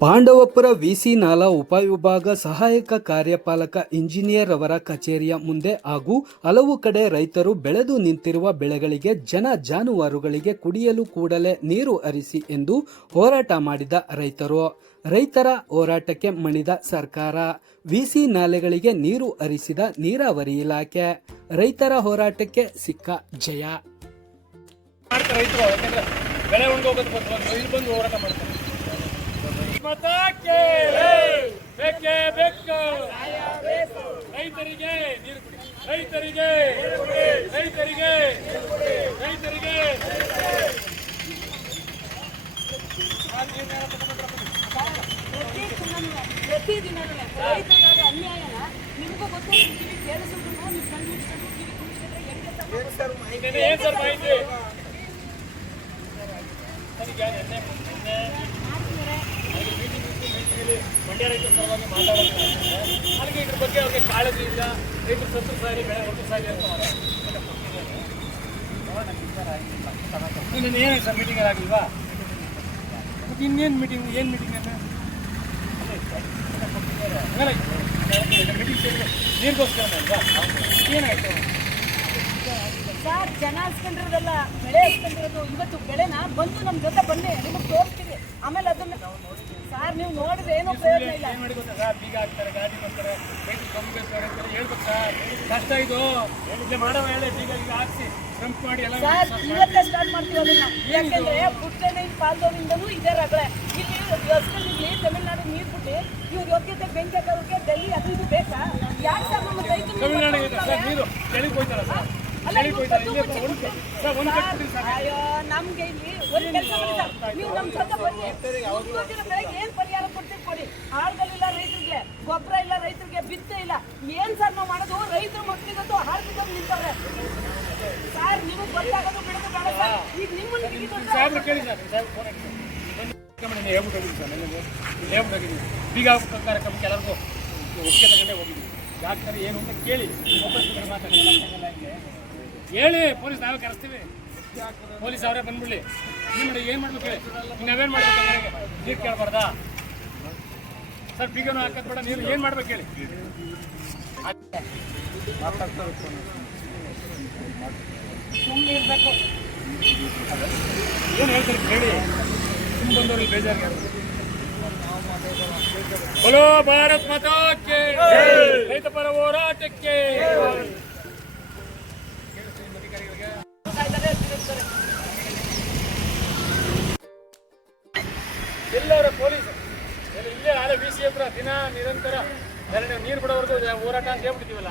Pandavapura VC ನಾಲಾ ಉಪವಿಭಾಗ ಸಹಾಯಕ ಕಾರ್ಯಪಾಲಕ ಇಂಜಿನಿಯರ್ ಅವರ ಕಚೇರಿಯ ಮುಂದೆ ಹಾಗೂ ಹಲವು ಕಡೆ ರೈತರು ಬೆಳೆದು ನಿಂತಿರುವ ಬೆಳೆಗಳಿಗೆ ಜಾನುವಾರುಗಳಿಗೆ ಕುಡಿಯಲು ಕೂಡಲೇ ನೀರು ಹರಿಸಿ ಎಂದು ಹೋರಾಟ ಮಾಡಿದ ರೈತರ ಹೋರಾಟಕ್ಕೆ ಮಣಿದ ಸರ್ಕಾರ. ವಿಸಿ ನಾಲೆಗಳಿಗೆ ನೀರು ಹರಿಸಿದ ನೀರಾವರಿ ಇಲಾಖೆ. ರೈತರ ಹೋರಾಟಕ್ಕೆ ಸಿಕ್ಕ ಜಯ. ಬೆಳೆ ಬಂದು ಹೋರಾಟ ಮಾಡ್ತಾರೆ. ಬೇಕೇ ಬೇಕು ರೈತರಿಗೆ ನೀರು ಕುಡಿ, ರೈತರಿಗೆ ರೈತರಿಗೆ ರೈತರಿಗೆ ಪ್ರತಿದಿನ ರೈತರಿಗಾದ ಅನ್ಯಾಯನ ನಿಮಗೂ ಗೊತ್ತು. ಕಿವಿ ಕೇಳಿಸಿದ್ರು ನೀವು ಕಣ್ಣು ಮುಚ್ಕೊಂಡು ಕಿವಿ ಕುಣಿಸ್ಕೊಂಡ್ರೆ ಹೆಂಗೆ ಏನ್ ಸರ್ ಮಾಹಿತಿ ಮಂಡ್ಯ ರೈತರ ಪರವಾಗಿ ಮಾತಾಡೋದು ಅದಕ್ಕೆ ಇದ್ರ ಬಗ್ಗೆ ಅವ್ರಿಗೆ ಕಾಳಜಿ ಇಲ್ಲ. ರೈತರು ಸತ್ತು ಸಾರಿ ಬೆಳೆ ಹೊತ್ತು ಸಾರಿ ಅಂತ ಏನು ಸರ್ ಮೀಟಿಂಗ್ ಆಗಿಲ್ವಾ? ಮತ್ತೆ ಇನ್ನೇನು ಮೀಟಿಂಗ್ ಮೀಟಿಂಗ್ ಮೀಟಿಂಗ್ ನೀರಿಗೋಸ್ಕರ ಅಲ್ವಾ? ಏನಾಯ್ತು ಸರ್? ಜನ ಹಸ್ಕೊಂಡಿರೋದಲ್ಲ, ಬೆಳೆ ಹಸ್ಕೊಂಡಿರೋದು. ಇವತ್ತು ಬೆಳೆನ ಬಂದು ನಮ್ಮ ಜೊತೆ ಬನ್ನಿ, ನಿಮಗೆ ತೋರಿಸ್ತೀವಿ. ಆಮೇಲೆ ಅದನ್ನ ಸರ್ ನೀವು ನೋಡಿದ್ರೆ ಏನೋ ಪ್ರಯೋಜನ ಇಲ್ಲ. ಏನು ಮಾಡಿ ಗೊತ್ತಾ ಸರ್? ಬೀಗ ಹಾಕ್ತಾರೆ, ಗಾಡಿ ಬರ್ತಾರೆ, ರೈತರು ಕಮ್ಮಿ ಅಂತಾರೆ ಹೇಳ್ಬೇಕು ಸರ್. ಕಷ್ಟ ಇದು ಮಾಡೋ ಹೇಳಿ ಬೀಗ ಈಗ ಹಾಕ್ಸಿ ಟ್ರಂಪ್ ಮಾಡಿ ಎಲ್ಲ ಸರ್. ಇವತ್ತೇ ಸ್ಟಾರ್ಟ್ ಮಾಡ್ತೀವಿ ಅದನ್ನ. ಯಾಕೆಂದ್ರೆ ಪುಟ್ಟಣೆ ಪಾಲ್ದೋರಿಂದನೂ ಇದೇ ರಗಳೆ. ಇಲ್ಲಿ ಹಸ್ಕೊಂಡಿರ್ಲಿ ತಮಿಳ್ನಾಡು ನೀರು ಬಿಟ್ಟು ಇವ್ರು ಯೋಗ್ಯತೆ ಬೆಂಕಿ ಹಾಕೋದಕ್ಕೆ ಡೆಲ್ಲಿ ಅದು ಇದು ಬೇಕಾ? ಯಾಕೆ ಸರ್ ನಮ್ಮ ರೈತರು ತಮಿಳ್ನಾಡಿಗೆ ಸರ್ ನೀರು ಕೆಳಗೆ ಹೋಯ್ತಾರ ಸರ್? ಅಯ್ಯೋ ನಮ್ಗೆ ಇಲ್ಲಿ ಒಂದು ಕೆಲಸ ಮಾಡಿ ಸರ್, ನೀವು ನಮ್ಮ ಜೊತೆ ಬನ್ನಿ. ಇವತ್ತಿನ ಬೆಳೆಗೆ ಏನ್ ಪರಿಹಾರ ಕೊಡ್ತೀವಿ ಕೊಡಿ. ಆಳ್ಗಳಿಲ್ಲ ರೈತರಿಗೆ, ಗೊಬ್ಬರ ಇಲ್ಲ ರೈತರಿಗೆ, ಬಿತ್ತೆ ಇಲ್ಲ. ಏನ್ ಸರ್ ನಾವು ಮಾಡೋದು? ರೈತರು ಮಕ್ಕಳಿಗಂತೂ ಹಾಳು ಬಿದ್ದವ್ರು ನಿಂತವ್ರೆ ಸರ್. ನಿಮಗೆ ಗೊತ್ತಾಗೋದು ಬಿಡೋದು ಬೇಡ ಸರ್. ಈಗ ನಿಮ್ಮನ್ನು ಕೇಳಿ ಸರ್, ಹೇಳ್ಬಿಟ್ಟು ಬೀಗ ಹಾಕ್ಬಿಟ್ಟು ಕಾರ್ಯಕ್ರಮಕ್ಕೆ ಎಲ್ಲರಿಗೂ ಒಪ್ಪಿಗೆ ತಗೊಂಡೇ ಹೋಗಿದ್ವಿ. ಯಾಕೆ ಏನು ಅಂತ ಕೇಳಿ ಮಾತಾಡಿ ಹೇಳಿ. ಪೊಲೀಸ್ ನಾವೇ ಕರೆಸ್ತೀವಿ, ಪೊಲೀಸ್ ಅವರೇ ಬಂದ್ಬಿಡ್ಲಿ. ಏನು ಮಾಡ್ಬೇಕು ಹೇಳಿ? ನಾವೇನು ಮಾಡ್ಬೇಕು? ನೀರು ಕೇಳಬಾರ್ದಾ ಸರ್? ಬೀಗನೂ ಹಾಕೋದು ಬೇಡ, ನೀರು ಏನು ಮಾಡ್ಬೇಕು ಹೇಳಿ? ಸುಮ್ಮನೆ ಇರಬೇಕು. ಏನು ಹೇಳ್ತಾರೆ ಹೇಳಿ? ತುಂಬ ಬಂದವ್ರಿಗೆ ಬೇಜಾರಿಗೆ. बोलो भारत माता के, ರೈತ ಪರ ಹೋರಾಟಕ್ಕೆ. ಎಲ್ಲರ ಪೊಲೀಸ್ ಇಲ್ಲೇ ಆಲೆ ಬಿಸಿ ಹತ್ರ ದಿನ ನಿರಂತರ ನೀರು ಬಿಡೋವರೆಗೂ ಹೋರಾಟ ಅಂತ ಹೇಳ್ಬಿಡ್ತೀವಲ್ಲ.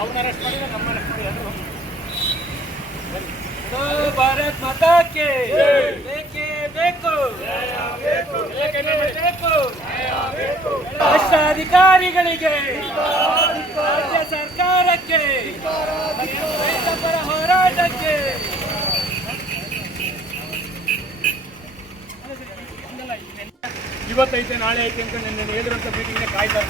ಅವ್ರನ್ನ ಅರೆಸ್ಟ್ ಮಾಡಿಲ್ಲ, ನಮ್ಮ ಅರೆಸ್ಟ್ ಮಾಡಿ ಎಲ್ಲರೂ. ಭಾರತ್ ಮಾತಾ ಕೆ ಬೇಕೇ ಬೇಕು, ಭ್ರಷ್ಟಾಧಿಕಾರಿಗಳಿಗೆ, ರಾಜ್ಯ ಸರ್ಕಾರಕ್ಕೆ, ರೈತ ಪರ ಹೋರಾಟಕ್ಕೆ. ಇವತ್ತೈತೆ ನಾಳೆ ಐತೆ ಅಂತ ನಿನ್ನೆ ಹೇಳಿರುವಂಥ ಮೀಟಿಂಗ್ನೇ ಕಾಯ್ತಾರೆ.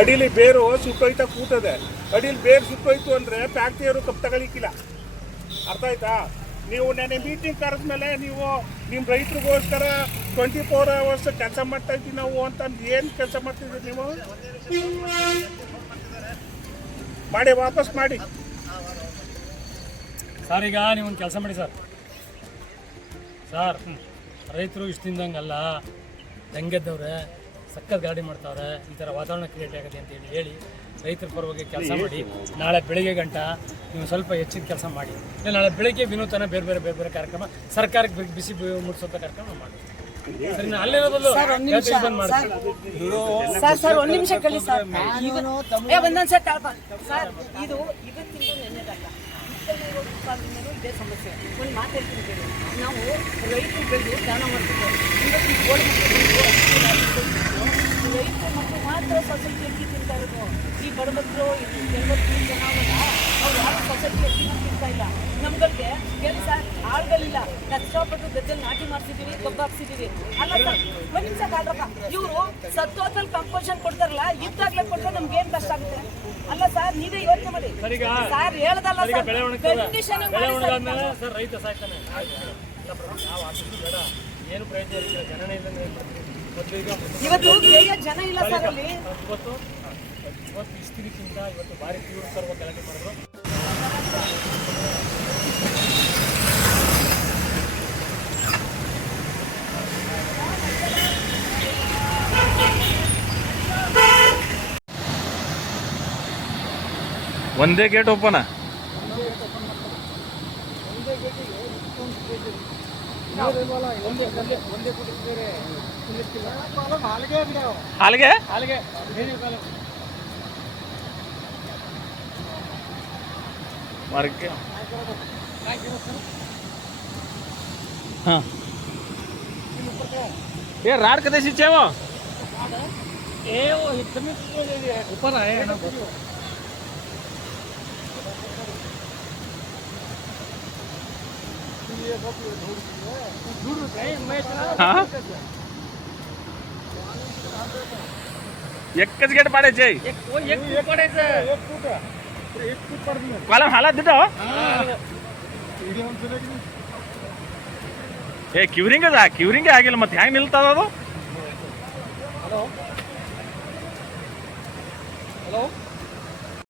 ಅಡಿಲಿ ಬೇರು ಸುಟ್ಟೋಯ್ತಾ ಕೂತದೆ. ಅಡಿಲಿ ಬೇರು ಸುಟ್ಟೋಯ್ತು ಅಂದರೆ ಫ್ಯಾಕ್ಟ್ರಿಯವರು ಕಪ್ ತಗೊಳಿಕ್ಕಿಲ್ಲ. ಅರ್ಥ ಆಯ್ತಾ? ನೀವು ನೆನೆ ಮೀಟಿಂಗ್ ಕರೆದ್ಮೇಲೆ ನೀವು ನಿಮ್ಮ ರೈತರಿಗೋಸ್ಕರ 24 hours ಕೆಲಸ ಮಾಡ್ತಾ ಇದ್ದೀವಿ ನಾವು ಅಂತ ಏನು ಕೆಲಸ ಮಾಡ್ತಿದ್ದೀರಿ ನೀವು? ಮಾಡಿ ವಾಪಸ್ ಮಾಡಿ ಸರ್. ಈಗ ನೀವೊಂದು ಕೆಲಸ ಮಾಡಿ ಸರ್. ರೈತರು ಇಷ್ಟಿಂದಂಗಲ್ಲ, ಹೆಂಗೆದ್ದವ್ರೆ, ಸಕ್ಕತ್ ಗಾಡಿ ಮಾಡ್ತಾವ್ರೆ, ಈ ಥರ ವಾತಾವರಣ ಕ್ರಿಯೇಟ್ ಆಗುತ್ತೆ ಅಂತ ಹೇಳಿ ರೈತರ ಪರವಾಗಿ ಕೆಲಸ ಮಾಡಿ. ನಾಳೆ ಬೆಳಿಗ್ಗೆ ಗಂಟ ನೀವು ಸ್ವಲ್ಪ ಹೆಚ್ಚಿನ ಕೆಲಸ ಮಾಡಿ. ನಾಳೆ ಬೆಳಿಗ್ಗೆ ವಿನೂತನ ಬೇರೆ ಬೇರೆ ಕಾರ್ಯಕ್ರಮ ಸರ್ಕಾರಕ್ಕೆ ಬಿಸಿ ಮುಟ್ಟಿಸೋಂಥ ಕಾರ್ಯಕ್ರಮ ಮಾಡಿ. ಅಲ್ಲಿರೋದು ಒಂದ್ ನಿಮಿಷ ಕಳಿ ಸರ್. ಒಂದೊಂದ್ ಸರ್ ಸರ್, ಇದು ಇವತ್ತಿಂದ ನೆನ್ನೆದಲ್ಲ, ಇದೇ ಸಮಸ್ಯೆ. ಒಂದು ಮಾತು ಹೇಳ್ತೀನಿ ಕೇಳಿ. ನಾವು ರೈತರು ಬೆಳೆದು ದಾನ ಮಾಡ್ತಿದ್ದೇವೆ. ಇವತ್ತು ರೈತರು ಮಕ್ಕಳು ಮಾತ್ರ ಸೊಸೈಟಿ ಅಕ್ಕಿ ತಿಂತಾ ಇರೋದು. ಈ ಬಡಬಗ್ರು 80 ಜನ ಅವ್ರು ಯಾರು ಸೊಸೈಟಿ ಅಕ್ಕಿ ತಿಂತಾ ಇಲ್ಲ. ಕಷ್ಟಪಟ್ಟು ಗದ್ದೆಯಲ್ಲಿ ನಾಟಿ ಮಾಡ್ತಿದೀವಿ, ಕಬ್ಬು ಹಾಕ್ಸಿದೀವಿ. ಅಲ್ಲ ಸರ್, ಒಂದ್ ನಿಮಿಷ ಕಾಡ್ರಪ್ಪ, ಇವರು ಸತ್ತೋದ್ಮೇಲೆ ಕಂಪೋಷನ್ ಕೊಡ್ತಾರಲ್ಲ, ಇದ್ದಾಗ್ಲೇ ಕೊಟ್ಟರೆ ನಮ್ಗೆ ಏನ್ ಕಷ್ಟ ಆಗುತ್ತೆ? ಅಲ್ಲ ಸರ್, ನೀವೇ ಯೋಚನೆ ಮಾಡಿ ಸರ್. ಹೇಳ್ದಲ್ಲ ಸರ್, ಕಂಡೀಷನ್ ಬೆಳೆವಣಿಗೆ ಸರ್ ರೈತ ಸಾಯ್ತಾನೆ. ನಾವು ಆಸಕ್ತಿ ಬೇಡ, ಏನು ಪ್ರಯೋಜನ ಇಲ್ಲ, ಜನನೇ ಇಲ್ಲ. ಇವತ್ತು ಜನ ಇಲ್ಲ ಸರ್ ಅಲ್ಲಿ. ಇವತ್ತು ಇಷ್ಟಿಗಿಂತ ಇವತ್ತು ಭಾರಿ ತೀವ್ರ ತರುವ ಗಲಾಟೆ ಮಾಡಿದ್ರು. ಒಂದೇ ಗೇಟ್ ಓಪನ್. ಹಾಲಿಗೆ ಮಾರ್ಕೆ हाँ ये राड कदे सींचे वो ऊपर आए हैं ना। हाँ एकच गेट पाडायचे कॉलम हालात दिटो ಏ ಕ್ಯೂರಿಂಗ್ ಆಗಿಲ್ಲ ಮತ್ತೆ ಹ್ಯಾಂಗ್ ನಿಲ್ತದ ಅದು